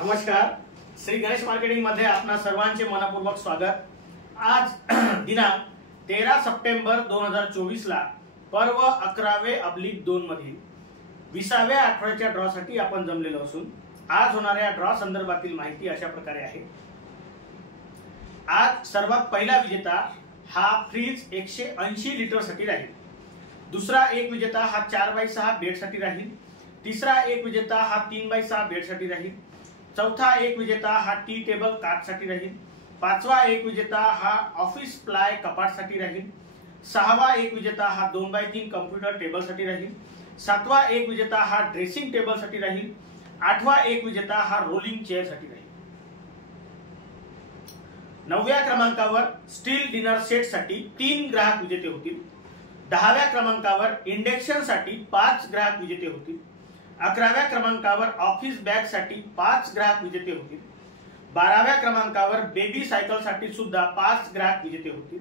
नमस्कार, श्री गणेश मार्केटिंग मध्ये आपणा सर्वांचे मनपूर्वक स्वागत। आज दिनांक 13 सप्टेंबर 2024 ला पर्व 11/2 मधील 20व्या आठवड्याच्या ड्रॉ साठी आपण जमलेलो असून आज होणाऱ्या ड्रॉ संदर्भातील माहिती अशा प्रकारे आहे। आज सर्वात पहिला विजेता हा फ्रीज 180 लिटर साठी राहील। दुसरा एक विजेता हा 4x6 बेड साठी राहील। तिसरा एक विजेता हा 3x6 बेड साठी राहील। चौथा एक विजेता हा टी टेबल काट साठी राहील। पाचवा एक विजेता हा ऑफिस प्लाय कपाट साठी राहील। सहावा एक विजेता हा 2x3 कॉम्प्युटर टेबल साठी राहील। सातवा एक विजेता हा ड्रेसिंग टेबल साठी राहील। आठवा एक विजेता हा रोलिंग चेअर साठी राहील। 9व्या क्रमांकावर स्टील डिनर सेट साठी 3 ग्राहक विजेते होतील। 10व्या क्रमांकावर इंडक्शन साठी 5 ग्राहक विजेते होतील। 11व्या क्रमांकावर ऑफिस बॅग साठी 5 ग्राहक विजेते होतील। 12व्या क्रमांकावर बेबी सायकल साठी सुद्धा 5 ग्राहक विजेते होतील।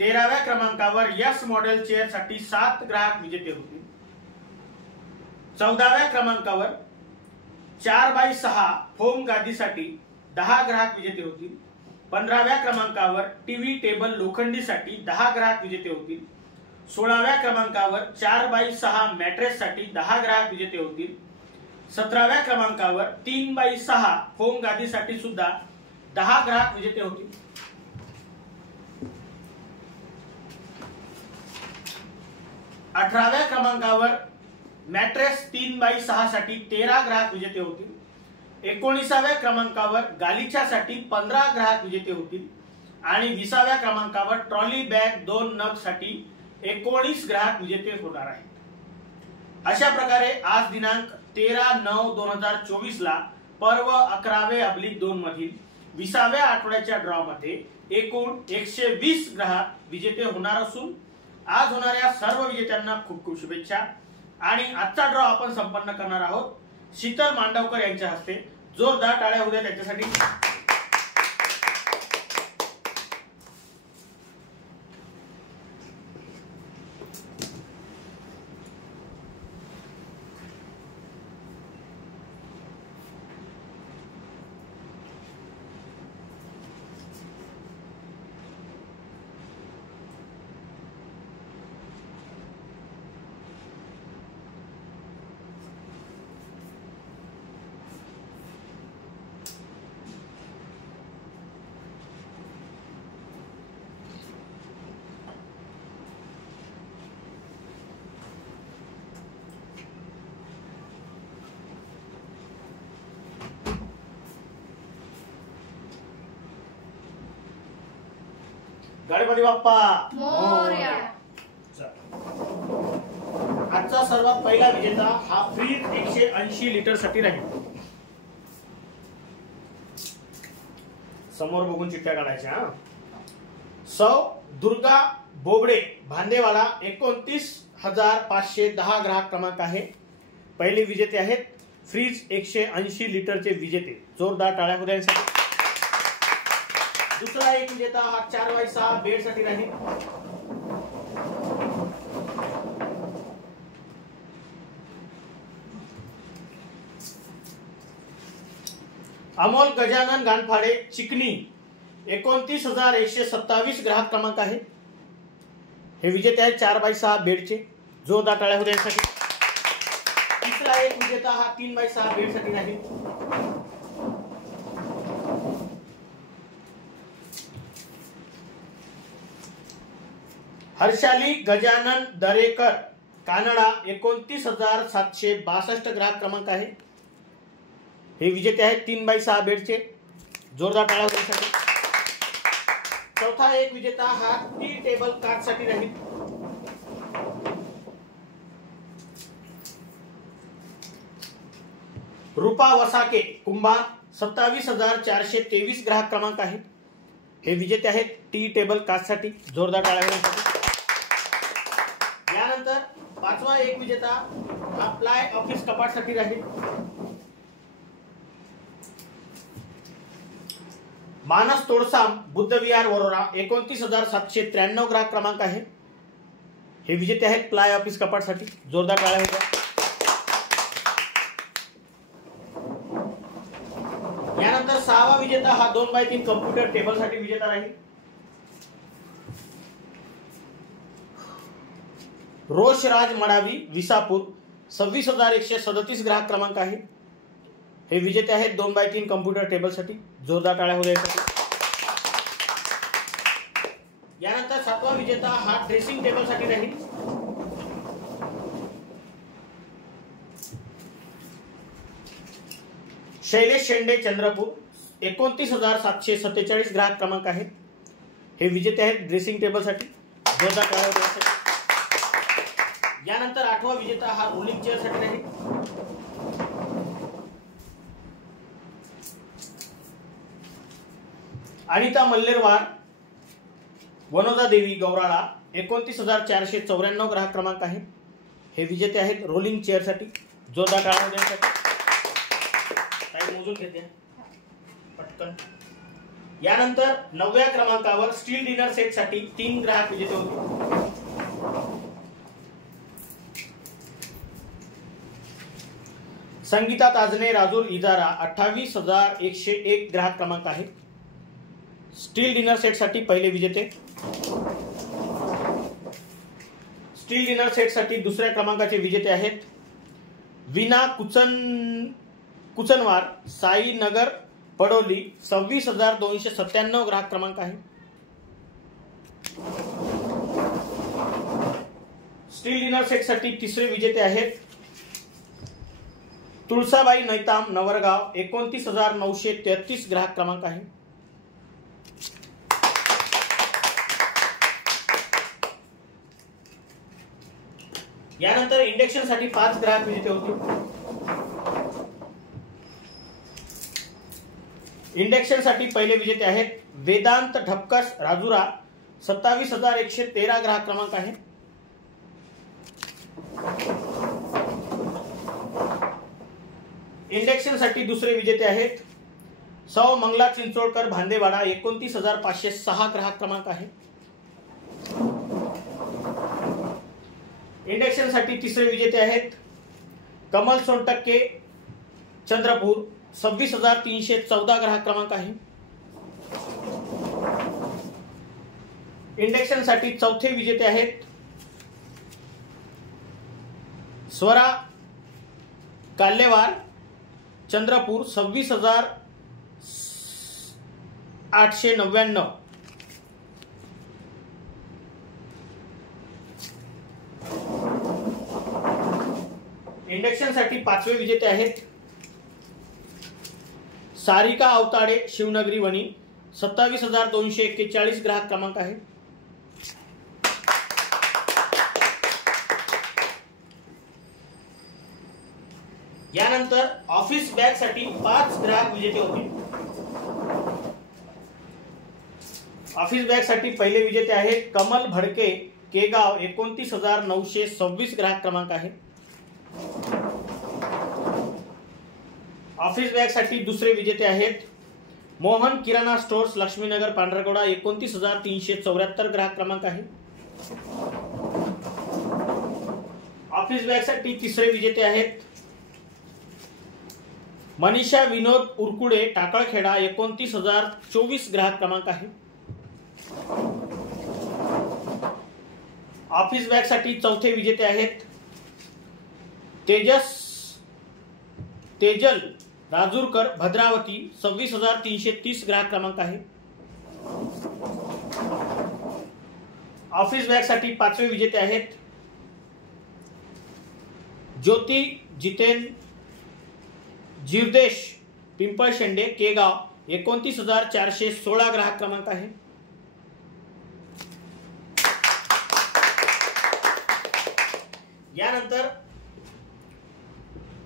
13व्या क्रमांकावर यस मॉडेल चेअर साठी 7 ग्राहक विजेते होतील। 14व्या क्रमांकावर 4x6 फोम गादीसाठी 10 ग्राहक विजेते होतील। 15व्या क्रमांकावर टीव्ही टेबल लोखंडी साठी 10 ग्राहक विजेते होतील। 16व्या क्रमांकावर 4x6 मॅट्रेस साठी 10 ग्राहक विजेते होतील। 17व्या क्रमांकावर 3x6 फोम गादीसाठी सुद्धा 10 ग्राहक विजेते होतील। 18व्या क्रमांकावर मॅट्रेस 3x6 साठी 13 ग्राहक विजेते होतील। 19व्या क्रमांकावर गालिच्यासाठी 15 ग्राहक विजेते होतील आणि 20व्या क्रमांकावर ट्रॉली बॅग 2 नग साठी 19 ग्राहक विजेते होणार आहेत। अशा प्रकारे आज दिनांक 13/9/2024 ला पर्व 11/2 मधील 20व्या आठवड्याच्या ड्रॉ मध्ये एकूण 120 ग्राहक विजेते होणार असून आज होणाऱ्या सर्व विजेत्यांना खूप खूप शुभेच्छा। आणि आजचा ड्रॉ आपण संपन्न करणार आहोत शीतल मांडवकर यांच्या हस्ते। जोरदार टाळ्या होऊ द्या त्यांच्यासाठी। गणपती बाप्पा मोरया। आजचा सर्वात पहिला विजेता हा फ्रीज 180 लिटर साठी राहील। समोर बघून चिठ्ठ्या काढायच्या। सौ दुर्गा बोबडे भांडेवाला 29,510 ग्राहक क्रमांक आहे। पहिले विजेते आहेत फ्रीज 180 लिटरचे विजेते। जोरदार टाळ्या होऊ द्या। दुसरा एक विजेता हा 4x6 बेड साठी राहील। अमोल गजानन गानफाडे चिकनी 29,127 ग्राहक क्रमांक आहे। हे विजेते आहेत 4x6 बेडचे। जोरदार टाळ्या होऊ द्या। तिसरा एक विजेता हा 3x6 बेड साठी राहील। हर्षाली गजानन दरेकर कानडा 29,762 ग्राहक क्रमांक आहे। हे विजेते आहेत 3x6 बेडचे। जोरदार टाळ्या होण्यासाठी। चौथा एक विजेता हा टी टेबल काट साठी राहील। रूपा वसाके कुंभार 27,423 ग्राहक क्रमांक आहे। हे विजेते आहेत टी टेबल काट साठी। जोरदार टाळ्या होण्यासाठी। यानंतर पाचवा एक विजेता हा प्लाय ऑफिस कपाट साठी राहील। मानस तोडसाम बुद्धविहार वरोरा 29,793 ग्राहक क्रमांक आहे। हे विजेते आहेत प्लाय ऑफिस कपाट साठी। जोरदार टाळ्या होऊ द्या। सहावा विजेता हा 2x3 कम्प्युटर टेबल साठी विजेता राहील. रोषराज मडावी विसापूर 26,137 ग्राहक क्रमांक आहे. हे विजेते आहेत 2x3 कम्प्युटर टेबल साठी. जोरदार टाळ्या होऊ द्यायसाठी. यानंतर सातवा विजेता हा ड्रेसिंग टेबल साठी राहील. शैलेश शेंडे चंद्रपूर 29,747 ग्राहक क्रमांक आहेत. हे विजेते आहेत ड्रेसिंग टेबल साठी. जोरदार टाळ्या होऊ द्यायसाठी. यानंतर आठवा विजेता हा रोलिंग चेअर साठी राहील. अनिता मल्लेरवार वनोदा देवी गौराळा 29,494 ग्राहक क्रमांक आहे. हे विजेते आहेत रोलिंग चेअर साठी. जोरदार टाळ्या देण्यासाठी. काही मोजून घेते पटकन. यानंतर 9व्या क्रमांकावर स्टील डिनर सेट साठी 3 ग्राहक विजेते होते. संगीता ताजने राजूर इजारा 28,101 ग्राहक क्रमांक आहे. स्टील डिनर सेट साठी पहिले विजेते. स्टील डिनर सेट साठी दुसऱ्या क्रमांकाचे विजेते आहेत विना कुचनवार साईनगर पडोली 26,297 ग्राहक क्रमांक आहे. स्टील डिनर सेट साठी तिसरे विजेते आहेत तुळसाबाई नैताम नवरगाव 29,933 ग्राहक क्रमांक आहे. यानंतर इंडक्शन साठी 5 ग्राहक विजेते होते. इंडक्शन साठी पहिले विजेते आहेत वेदांत ढपकस राजुरा 27,113 ग्राहक क्रमांक आहे. इंडक्शन साठी दुसरे विजेते आहेत सौ मंगला चिंचोळकर भांदेवाडा 29,506 ग्राहक क्रमांक आहे. इंडक्शन साठी तिसरे विजेते आहेत कमल सोनटक्के चंद्रपूर 26,314 ग्राहक क्रमांक आहे. इंडक्शन साठी चौथे विजेते आहेत स्वरा काल्लेवार चंद्रपूर 26,899. इंडक्शन साठी पाचवे विजेते आहेत सारिका अवताडे शिवनगरी वणी 27,241 ग्राहक क्रमांक आहे. यानंतर ऑफिस बॅग साठी 5 ग्राहक विजेते होते. ऑफिस बॅग साठी पहिले विजेते आहेत कमल भडके केगाव 29,926 ग्राहक क्रमांक आहे. ऑफिस बॅग साठी दुसरे विजेते आहेत मोहन किराणा स्टोर्स लक्ष्मीनगर पांढरकवडा 29,374 ग्राहक क्रमांक आहे. ऑफिस बॅग साठी तिसरे विजेते आहेत मनीषा विनोद उरकुडे टाकळखेडा 29,024 ग्राहक क्रमांक आहे. ऑफिस बॅग साठी चौथे विजेते आहेत तेजल राजूरकर भद्रावती 26,330 ग्राहक क्रमांक आहे. ऑफिस बॅग साठी पाचवे विजेते आहेत ज्योती जितेन जिरदेश पिंपळशेंडे केगाव 29,416 ग्राहक क्रमांक आहे. यानंतर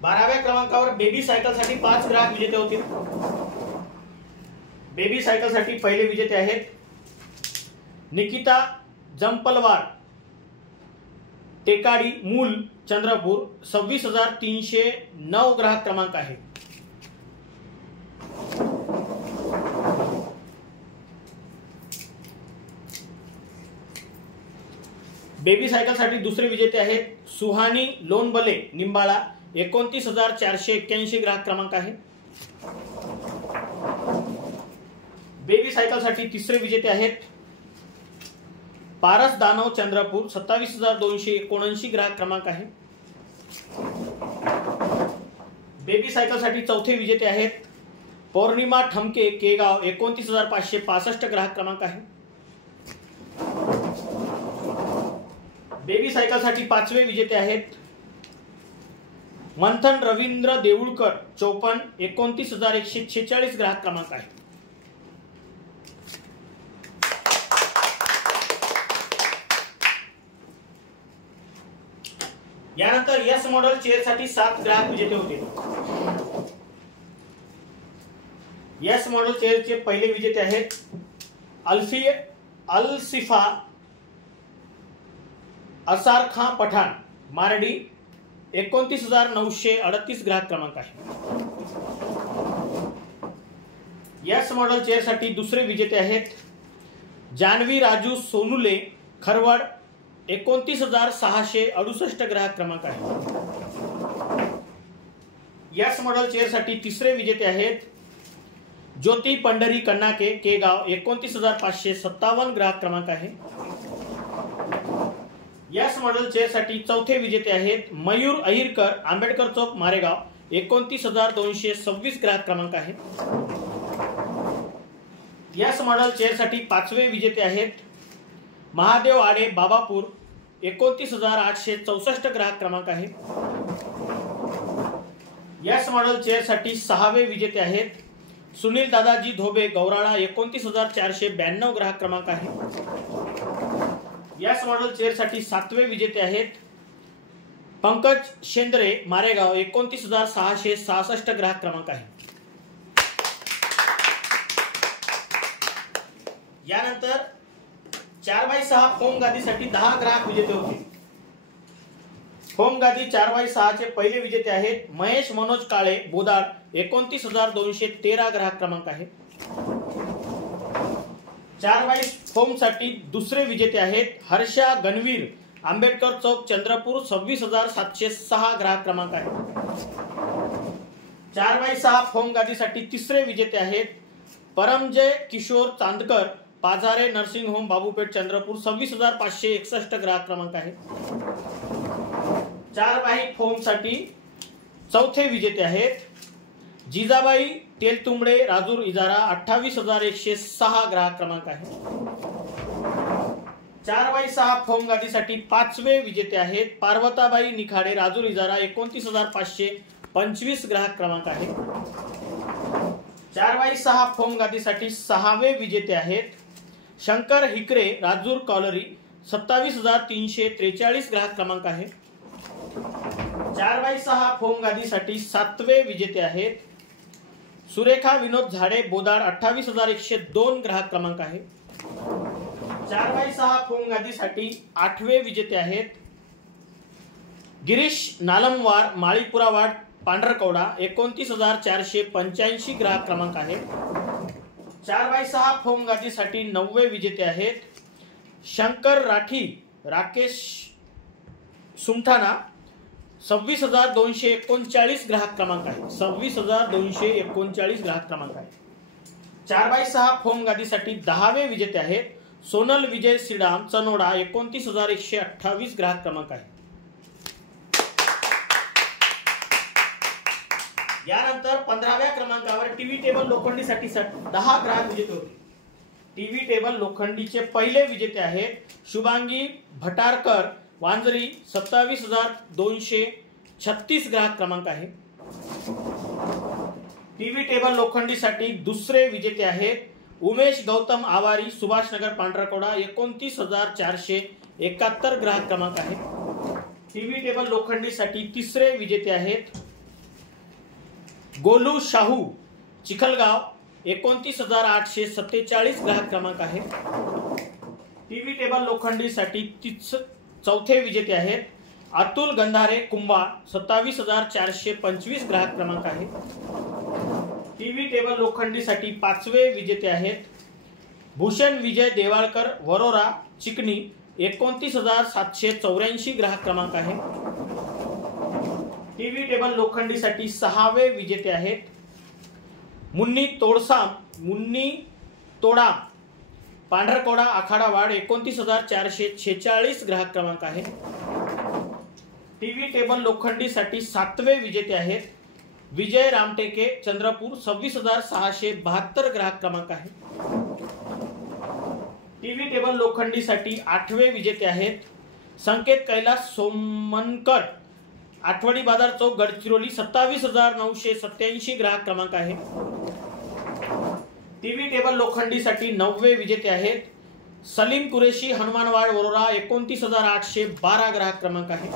12व्या क्रमांकावर बेबी सायकल साठी 5 ग्राहक विजेते होतील. बेबी सायकल साठी पहिले विजेते आहेत निकिता जंपलवार टेकाडी मूल चंद्रपूर 26,309 ग्राहक क्रमांक आहे. बेबी सायकल साठी दुसरे विजेते आहेत सुहानी लोनबले निंबाळा 29,481 ग्राहक क्रमांक आहे. बेबी सायकल साठी तिसरे विजेते आहेत पारस दानव चंद्रपूर 27,279 ग्राहक क्रमांक आहे। बेबी सायकल साठी चौथे विजेते आहेत पौर्णिमा ठमके केगाव 29,565 ग्राहक क्रमांक आहे। बेबी सायकल साठी पाचवे विजेते आहेत मंथन रवींद्र देऊळकर 54 29,146 ग्राहक क्रमांक आहे। यानंतर यस मॉडेल चेअर साठी 7 ग्राहक विजेते होते। यस मॉडेल चेअरचे पहिले विजेते आहेत अलसिफा असार खान पठाण मारडी 29,938 ग्राहक क्रमांक आहे। यस मॉडेल चेअर साठी दुसरे विजेते आहेत जानवी राजू सोनुले खरवड 29,668 ग्राहक क्रमांक आहे। यस मॉडेल चेअर साठी तिसरे विजेते आहेत ज्योती पंढरी कन्नाके केगाव 29,557 ग्राहक क्रमांक आहे। यस मॉडेल चेअर साठी चौथे विजेते आहेत मयूर अहिरकर आंबेडकर चौक मारेगाव 29,226 ग्राहक क्रमांक आहे। यस मॉडेल चेअर साठी पाचवे विजेते आहेत महादेव आडे बाबापूर 29,864 ग्राहक क्रमांक आहे। यस मॉडेल चेअर साठी सहावे विजेते आहेत सुनील दादाजी धोबे गौराळा 29,492 ग्राहक क्रमांक आहे। यस मॉडेल चेअर साठी सातवे विजेते आहेत पंकज शेंद्रे मारेगाव 29,666 ग्राहक क्रमांक आहे। यानंतर 4x6 फोम गादीसाठी 10 ग्राहक विजेते होते। फोम गादी 4x6 चे पहिले विजेते आहेत महेश मनोज काळे बोदाड 29,213 ग्राहक क्रमांक आहे। 4x फोम साठी दुसरे विजेते आहेत हर्षा गणवीर आंबेडकर चौक चंद्रपूर 26,706 ग्राहक क्रमांक आहे। 4x6 फोम गादीसाठी तिसरे विजेते आहेत परमजय किशोर चांदकर पाझारे नर्सिंग होम बाबूपेठ चंद्रपूर 26,561 ग्राहक क्रमांक आहे। 4x फोम साठी चौथे विजेते आहेत जिजाबाई तेलतुंबडे राजूर इजारा 28,106 ग्राहक क्रमांक आहे। 4x6 फोम गादीसाठी पाचवे विजेते आहेत पार्वताबाई निखाडे राजूर इजारा 29,525 ग्राहक क्रमांक आहे। 4x6 फोम गादीसाठी सहावे विजेते आहेत शंकर हिकरे राजूर कॉलरी 27,343 ग्राहक क्रमांक आहे। 4x6 फोम गादीसाठी सातवे विजेते आहेत सुरेखा विनोद झाडे बोदाड 28,102 ग्राहक क्रमांक आहे। 4x6 फोम गादीसाठी आठवे विजेते आहेत गिरीश नालमवार माळीपुरावाड पांढरकवडा 29,485 ग्राहक क्रमांक आहे। 4x6 फोम गादीसाठी नववे विजेते आहेत शंकर राठी राकेश सुमठाना 26,239 ग्राहक क्रमांक आहे। 26,239 ग्राहक क्रमांक आहे। 4x6 फोम गादीसाठी दहावे विजेते आहेत सोनल विजय सिडाम चनोडा 29,128 ग्राहक क्रमांक आहे। यानंतर 15व्या क्रमांकावर टीव्ही टेबल लोखंडीसाठी 10 ग्राहक विजेते होते। टीव्ही टेबल लोखंडीचे पहिले विजेते आहेत शुभांगी भटारकर वांजरी 27,236 ग्राहक क्रमांक आहे। टीव्ही टेबल लोखंडीसाठी दुसरे विजेते आहेत उमेश गौतम आवारी सुभाषनगर पांढरकवडा 29,471 ग्राहक क्रमांक आहे। टीव्ही टेबल लोखंडीसाठी तिसरे विजेते आहेत गोलू शाहू चिखलगाव 29,847 ग्राहक क्रमांक आहे। टीव्ही टेबल लोखंडीसाठी चौथे विजेते आहेत अतुल गंधारे कुंभा 27,425 ग्राहक क्रमांक आहे। टीव्ही टेबल लोखंडीसाठी पाचवे विजेते आहेत भूषण विजय देवाळकर वरोरा चिकनी 29,784 ग्राहक क्रमांक आहे। टीव्ही टेबल लोखंडीसाठी सहावे विजेते आहेत मुन्नी तोडसाम मुन्नी तोडा पांढरकोडा आखाडा वार्ड 29,446 ग्राहक क्रमांक आहे। टीव्ही टेबल लोखंडीसाठी 7वे विजेते आहेत विजय रामटेके चंद्रपूर 26,672 ग्राहक क्रमांक आहे। टीव्ही टेबल लोखंडीसाठी 8वे विजेते आहेत संकेत कैलास सोमनकर आठवडी बाजार चौक गडचिरोली 27,987 ग्राहक क्रमांक आहे। टीव्ही टेबल लोखंडीसाठी 9वे विजेते आहेत सलीम कुरेशी हनुमानवाड वरोरा 29,812 ग्राहक क्रमांक आहे।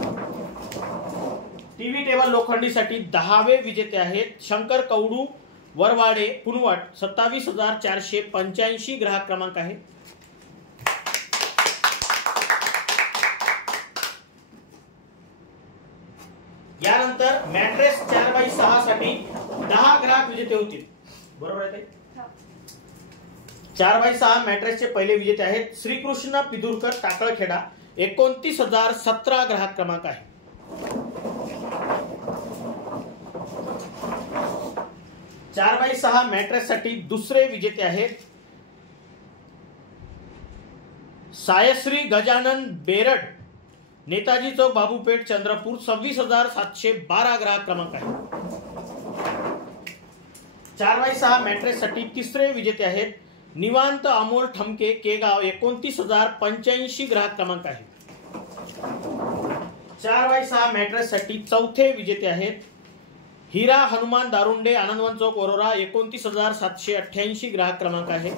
टीव्ही टेबल लोखंडीसाठी 10वे विजेते आहेत शंकर कवडू वरवाडे पुनवट 27,485 ग्राहक क्रमांक आहे। यानंतर मॅट्रेस 4x6 साठी 10 ग्राहक विजेते होतील। बरोबर आहे ते 4x6 मॅट्रेसचे पहिले विजेते आहेत श्रीकृष्ण पिदुरकर टाकळखेडा 29,017 ग्राहक क्रमांक आहे। 4x6 मॅट्रेस साठी दुसरे विजेते आहेत सायश्री गजानन बेरड नेताजी चौक बाबूपेठ चंद्रपूर 26,712 ग्राहक क्रमांक आहे। 4x6 मॅट्रेस साठी तिसरे विजेते आहेत निवांत अमोल ठमके केगाव 29,085 ग्राहक क्रमांक आहे। 4x6 मॅट्रेस साठी चौथे विजेते आहेत हिरा हनुमान दारुंडे आनंदवन चौक वरोरा 29,788 ग्राहक क्रमांक आहे।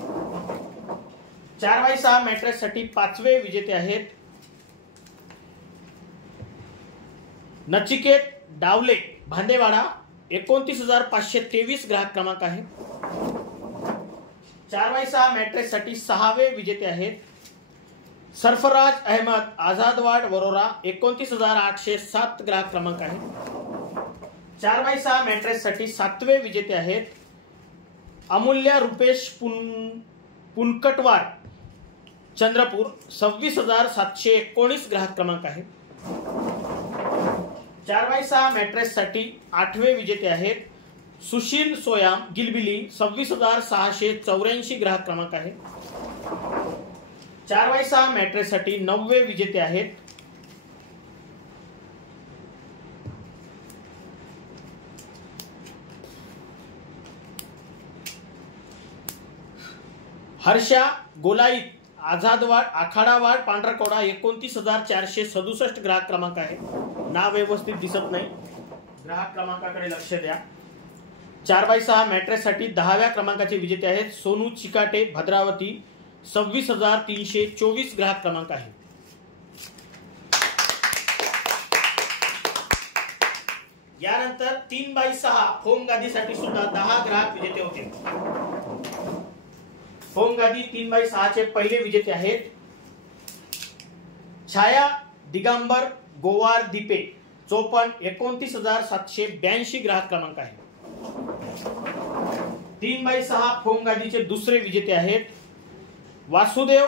4x6 मॅट्रेस साठी पाचवे विजेते आहेत नचिकेत डावले भांडेवाडा 29,523 ग्राहक क्रमांक आहे। 4x6 मॅट्रेस साठी सहावे विजेते आहेत सरफराज अहमद आझादवाड वरोरा 29,807 ग्राहक क्रमांक आहे। 4x6 मॅट्रेस साठी सातवे विजेते आहेत अमूल्य रुपेश पुनकटवार चंद्रपूर 26,719 ग्राहक क्रमांक आहे। 4x6 मॅट्रेस साठी आठवे विजेते आहेत सुशील सोयाम गिलबिली 26,684 ग्राहक क्रमांक आहे। 4x6 मॅट्रेस साठी नववे विजेते आहेत हर्षा गोलाईत आझादवाड आखाडावाड पांढरकोडा 29,467 ग्राहक क्रमांक आहे। नाव व्यवस्थित दिसत नाही ग्राहक क्रमांकाकडे लक्ष द्या। 4x6 मॅट्रेस साठी 10व्या क्रमांकाचे विजेते आहेत सोनू चिकाटे भद्रावती 26,324 ग्राहक क्रमांक आहे। यानंतर 3x6 फोम गादीसाठी सुद्धा 10 ग्राहक विजेते होते। फोम गादी 3x6 चे पहिले विजेते आहेत छाया दिगंबर गोवार दीपे 29,782 ग्राहक क्रमांक आहे। 3x6 फोम गादीचे दुसरे विजेते आहेत वासुदेव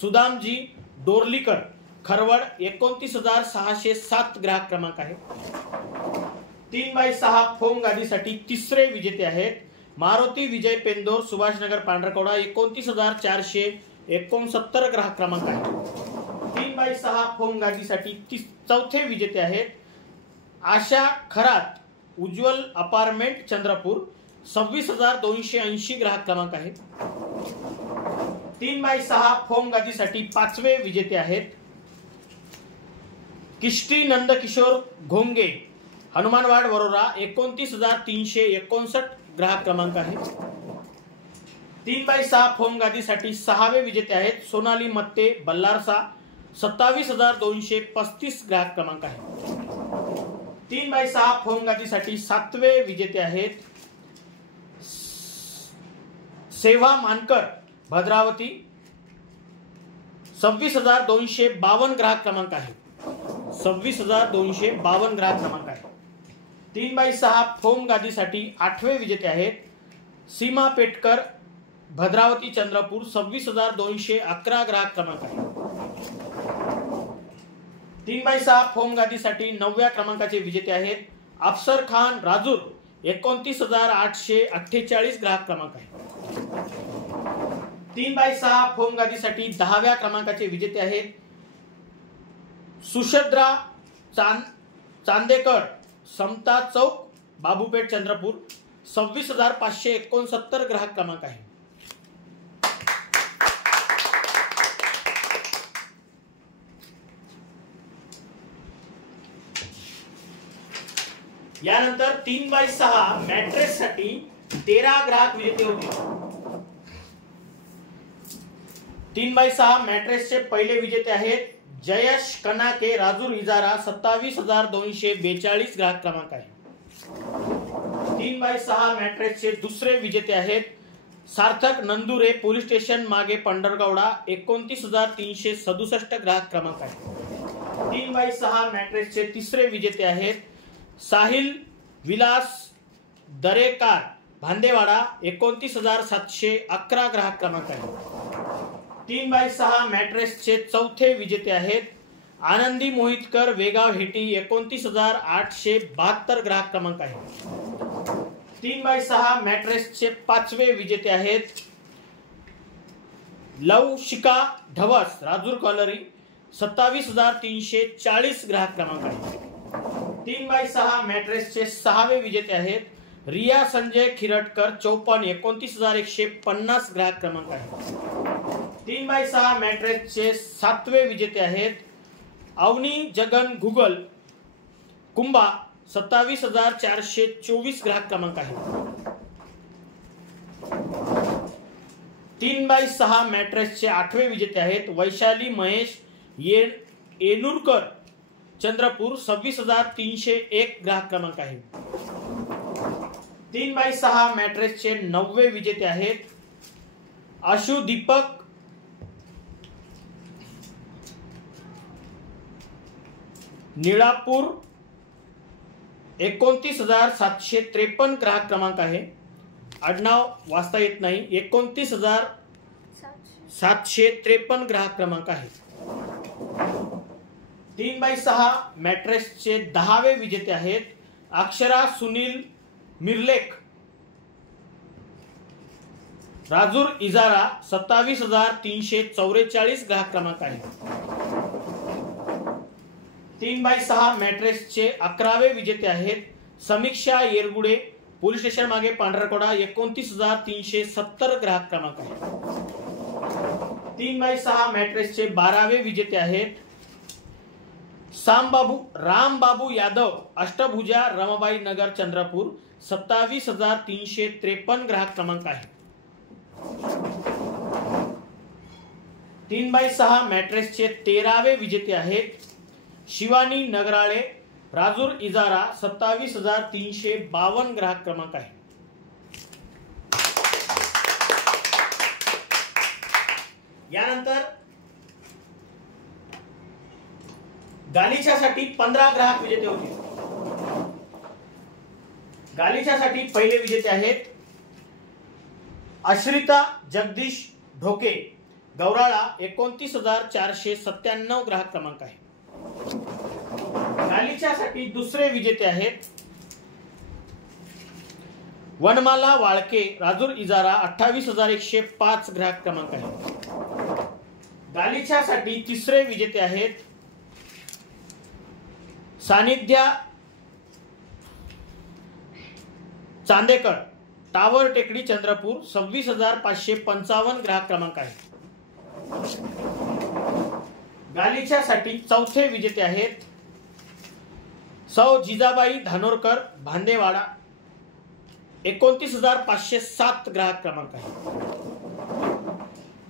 सुदामजी डोरलीकर खरवड 29,607 ग्राहक क्रमांक आहे। 3x6 फोम गादीसाठी तिसरे विजेते आहेत मारुती विजय पेंदोर सुभाषनगर पांढरकोडा 29,469 ग्राहक क्रमांक आहे। 3x6 फोम गादीसाठी चौथे विजेते आहेत आशा खरात उज्ज्वल अपार्टमेंट चंद्रपूर 26,280 ग्राहक क्रमांक आहे। 3x6 फोम गादीसाठी पाचवे विजेते आहेत किष्टी नंदकिशोर घोंगे हनुमानवाड वरोरा 29,359 ग्राहक क्रमांक आहे। 3x6 फोम गादीसाठी सहावे विजेते आहेत सोनाली मत्ते बल्लारसा 27,235 ग्राहक क्रमांक आहे। 3x6 फोम गादीसाठी सातवे विजेते आहेत सेवा मानकर भद्रावती 26,252 ग्राहक क्रमांक आहे। 26,252 ग्राहक क्रमांक आहे। 3x6 फोम गादीसाठी आठवे विजेते आहेत सीमा पेटकर भद्रावती चंद्रपूर 26,211 ग्राहक क्रमांक आहे। 3x6 फोम गादीसाठी 9व्या क्रमांकाचे विजेते आहेत अफसर खान राजूर 29,848 ग्राहक क्रमांक आहे. 3x6 फोम गादीसाठी 10व्या क्रमांकाचे विजेते आहेत सुषद्रा चांदेकर, समता चौक, बाबूपेठ, चंद्रपूर. 26,569 ग्राहक क्रमांक आहे. यानंतर 3x6 मॅट्रेस साठी 13 ग्राहक विजेते होते. 3x6 मॅट्रेसचे पहिले विजेते आहेत जयेश कनाके, राजूर इजारा. 27,242 ग्राहक क्रमांक आहे. 3x6 मॅट्रेसचे दुसरे विजेते आहेत सार्थक नंदुरे, पोलीस स्टेशन मागे, पंढरगौडा. 29,367 ग्राहक क्रमांक आहे. 3x6 मॅट्रेसचे तिसरे विजेते आहेत साहिल विलास दरेकार, भांदेवाडा. 29,711 ग्राहक क्रमांक आहे. 3x6 मॅट्रेसचे चौथे विजेते आहेत आनंदी मोहितकर, वेगाव, हेटी. 29,872 ग्राहक क्रमांक आहे. 3x6 मॅट्रेसचे पाचवे विजेते आहेत लवशिका ढवस, राजूर कॉलरी. 27,340 ग्राहक क्रमांक आहे. 3x6 मॅट्रेसचे सहावे विजेते आहेत रिया संजय खिरटकर, 54. 29,150 ग्राहक क्रमांक आहे. 3x6 मॅट्रेसचे सातवे विजेते आहेत अवनी जगन गुगल, कुंभा. 27,424 ग्राहक क्रमांक आहे. 3x6 मॅट्रेसचे आठवे विजेते आहेत वैशाली महेश येनुरकर, चंद्रपूर. 26,301 ग्राहक क्रमांक आहे. 3x6 मॅट्रेसचे नववे विजेते आहेत आशु दीपक निळापूर. 29,753 ग्राहक क्रमांक आहे. आडनाव वाचता येत नाही. 29,753 ग्राहक क्रमांक आहे. 3x6 मॅट्रेसचे 10वे विजेते आहेत अक्षरा सुनील मिरलेख, राजूर इजारा. 27,344 ग्राहक क्रमांक आहे. 3x6 मॅट्रेसचे 11वे विजेते आहेत समीक्षा येरगुडे, पोलीस स्टेशन मागे, पांढरकोडा. 29,370 ग्राहक क्रमांक आहे. 3x6 मॅट्रेसचे 12वे विजेते आहेत रामबाबू यादव, अष्टभुजा, रमाबाई नगर, चंद्रपूर. 27,353 ग्राहक क्रमांक आहे. 3x6 मॅट्रेसचे 13वे विजेते आहेत शिवानी नगराळे, राजूर इजारा. 27,352 ग्राहक क्रमांक आहे. यानंतर गालिच्यासाठी 15 ग्राहक विजेते होते. गालिच्यासाठी पहिले विजेते आहेत अश्रिता जगदीश ढोके, गौराळा. 29,497 ग्राहक क्रमांक आहे. गालिच्यासाठी दुसरे विजेते आहेत वनमाला वाळके, राजूर इजारा. 28,105 ग्राहक क्रमांक आहे. गालिच्यासाठी तिसरे विजेते आहेत सानिध्या चांदेकर, टावर टेकडी, चंद्रपूर. 26,555 ग्राहक क्रमांक आहे. गालिच्यासाठी चौथे विजेते आहेत सौ जिजाबाई धानोरकर, भांदेवाडा. 29,507 ग्राहक क्रमांक आहे.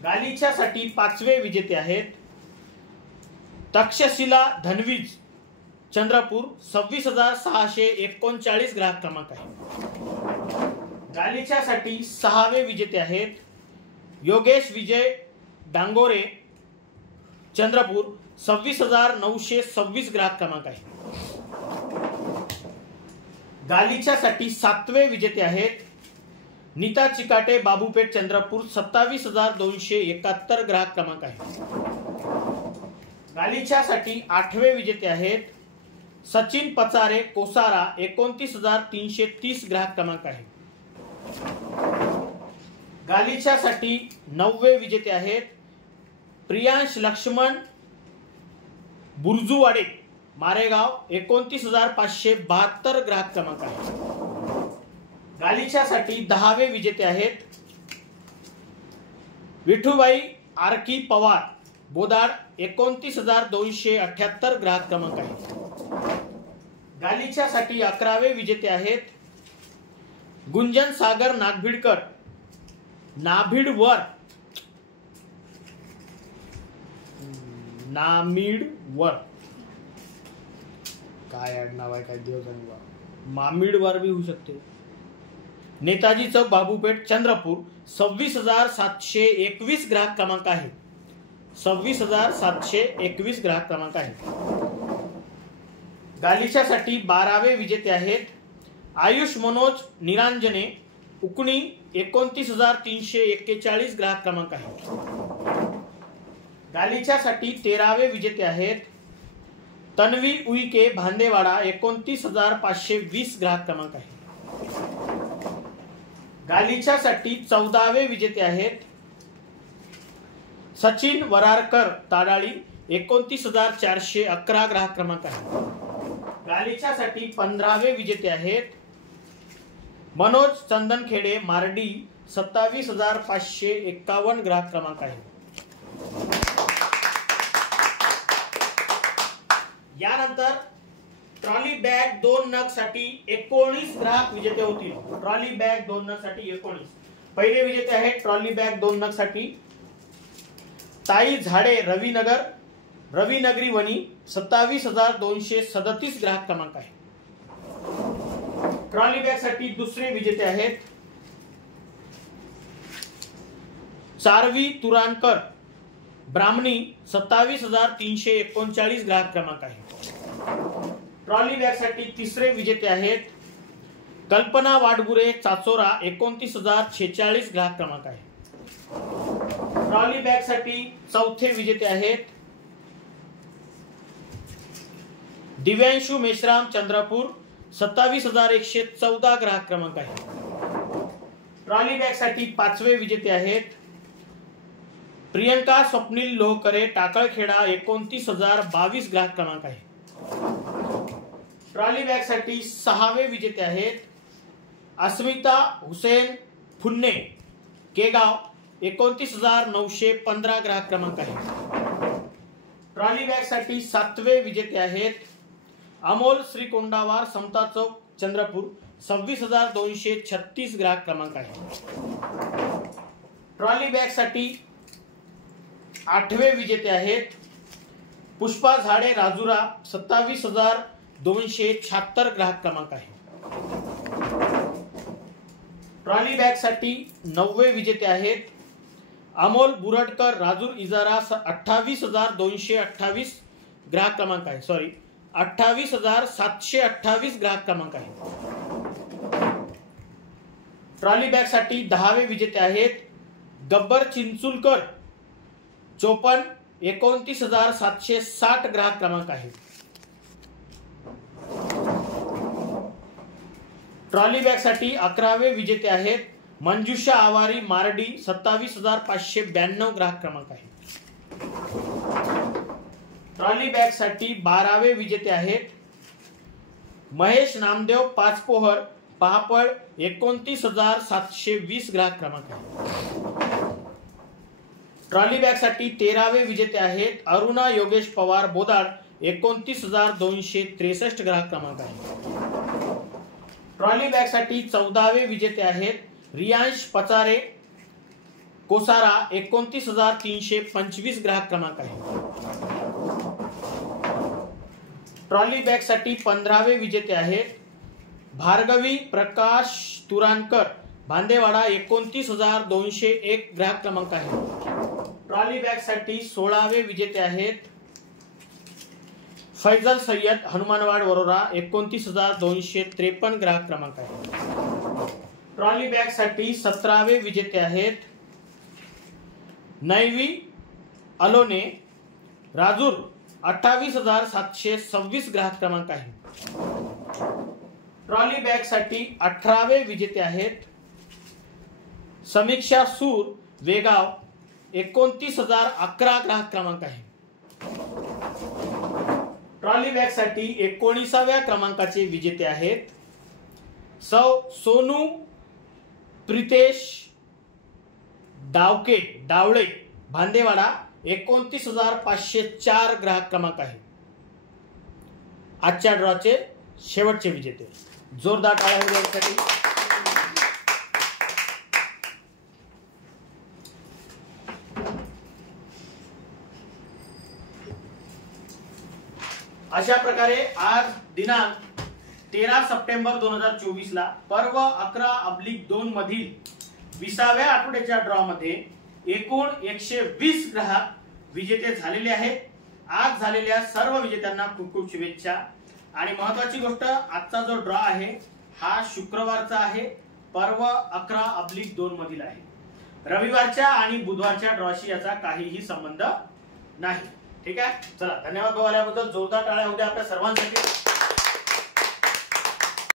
गालिच्यासाठी पाचवे विजेते आहेत तक्षशिला धनवीज, चंद्रपूर. 26,639 ग्राहक क्रमांक आहे. गालिच्यासाठी सहावे विजेते आहेत योगेश विजय डांगोरे, चंद्रपूर. 26,926 ग्राहक क्रमांक आहे. गालिच्यासाठी सातवे विजेते आहेत नीता चिकाटे, बाबूपेठ, चंद्रपूर. 27,271 ग्राहक क्रमांक आहे. गालिच्यासाठी आठवे विजेते आहेत सचिन पचारे कोसारा 29,330 ग्राहक क्रमांक आहे. गालिच्यासाठी 9वे विजेते आहेत प्रियांश लक्ष्मण बुरजुवाडे मारेगाव 29,572 ग्राहक क्रमांक आहे. गालिच्यासाठी 10वे विजेते आहेत विठुबाई आरकी पवार बोदाड 29,278 ग्राहक क्रमांक आहे. गालिच्यासाठी 11वे विजेते आहेत गुंजन सागर नागभिडकर नामिडवर काय आडनाव आहे काय देव जाणे मामिडवर भी होऊ शकते. नेताजी चौक बाबूपेठ चंद्रपूर 26,721 ग्राहक क्रमांक आहे. 26,721 ग्राहक क्रमांक आहे. गालिच्यासाठी 12वे विजेते आहेत आयुष मनोज निरांजने उकणी 29,341 ग्राहक क्रमांक आहे. गालिच्यासाठी 13वे विजेते आहेत तन्वी उईके भांदेवाडा 29,520 ग्राहक क्रमांक आहे. गालिच्यासाठी 14वे विजेते आहेत सचिन वरारकर ताडाळी 29,411 ग्राहक क्रमांक आहे. गालिच्यासाठी 15वे विजेते आहेत मनोज चंदनखेडे मार्डी 27,551 ग्राहक क्रमांक आहे. यानंतर ट्रॉली बॅग 2 नग साठी 19 ग्राहक विजेते होतील. ट्रॉली बॅग 2 नग साठी 19. पहिले विजेते आहेत ट्रॉली बॅग 2 नग साठी ताई झाडे रविनगरी वणी 27,237 ग्राहक क्रमांक आहे. ट्रॉली बॅग साठी दुसरे विजेते आहेत चारवी तुरानकर ब्राह्मणी 27,339 ग्राहक क्रमांक आहे. ट्रॉली बॅग साठी तिसरे विजेते आहेत कल्पना वाडगुरे चाचोरा 29,046 ग्राहक क्रमांक आहे. ट्रॉली बॅग साठी चौथे विजेते आहेत दिव्यांशु मेश्राम चंद्रपूर 27,114 ग्राहक क्रमांक आहे. ट्रॉली बॅग साठी पाचवे विजेते आहेत प्रियंका स्वप्नील लोहकरे टाकळखेडा 29,022 ग्राहक क्रमांक आहे. ट्रॉली बॅग साठी सहावे विजेते आहेत अस्मिता हुसेन फुन्ने केगाव 29,915 ग्राहक क्रमांक आहे. ट्रॉली बॅग साठी सातवे विजेते आहेत अमोल श्रीकोंडावार समता चौक चंद्रपूर 26,236 ग्राहक क्रमांक आहे. ट्रॉली बॅग साठी आठवे विजेते आहेत पुष्पा झाडे राजुरा 27,276 ग्राहक क्रमांक आहे. ट्रॉली बॅग साठी नववे विजेते आहेत अमोल बुरडकर राजूर इजारा 28,228 ग्राहक क्रमांक आहे. 28,728 ग्राहक क्रमांक आहे. ट्रॉली बॅग साठी दहावे विजेते आहेत गब्बर चिंचुलकर 54 29,760 ग्राहक क्रमांक आहे. ट्रॉली बॅग साठी 11वे विजेते आहेत मंजुषा आवारी मारडी 27,592 ग्राहक क्रमांक आहे. ट्रॉली बॅग साठी 12वे विजेते आहेत महेश नामदेव पाचपोहर पहापळ 29,720 ग्राहक क्रमांक आहे. ट्रॉली बॅग साठी 13वे विजेते आहेत अरुणा योगेश पवार बोदाड 29,263 ग्राहक क्रमांक आहे. ट्रॉली बॅग साठी 14वे विजेते आहेत रियांश पचारे कोसारा 29,325 ग्राहक क्रमांक आहे. ट्रॉली बॅग साठी 15वे विजेते आहेत भार्गवी प्रकाश तुरानकर भांदेवाडा 29,201 ग्राहक क्रमांक आहे. ट्रॉली बॅग साठी 16वे विजेते आहेत फैजल सय्यद हनुमानवाड वरोरा 29,253 ग्राहक क्रमांक आहे. ट्रॉली बॅग साठी 17वे विजेते आहेत नैवी अलोने राजूर 28,726 ग्राहक क्रमांक आहे. ट्रॉली बॅग साठी 18वे विजेते आहेत समीक्षा सूर वेगाव, 29,011 ग्राहक क्रमांक आहे. ट्रॉली बॅग साठी 19व्या क्रमांकाचे विजेते आहेत सौ सोनू प्रितेश डावळे भांदेवाडा, 29,504 ग्राहक क्रमांक आहे. आजच्या ड्रॉचे शेवटचे विजेते. जोरदार टाळ्या होऊ द्यासाठी. अशा प्रकारे आज दिनांक 13 सप्टेंबर 2024 ला पर्व 11/2 मधील 20व्या आठवड्याच्या ड्रॉ मध्ये एकूण 120 ग्राहक विजेते झालेले आहेत. आज झालेल्या सर्व विजेत्यांना खूप खूप शुभेच्छा. आणि महत्वाची गोष्ट, आजचा जो ड्रॉ आहे हा शुक्रवारचा आहे, पर्व 11/2 मधील आहे. रविवारच्या आणि बुधवारच्या ड्रॉशी याचा काहीही संबंध नाही. ठीक आहे, चला धन्यवाद बघाल्याबद्दल. जोरदार टाळ्या होऊ द्या आपल्या सर्वांसाठी.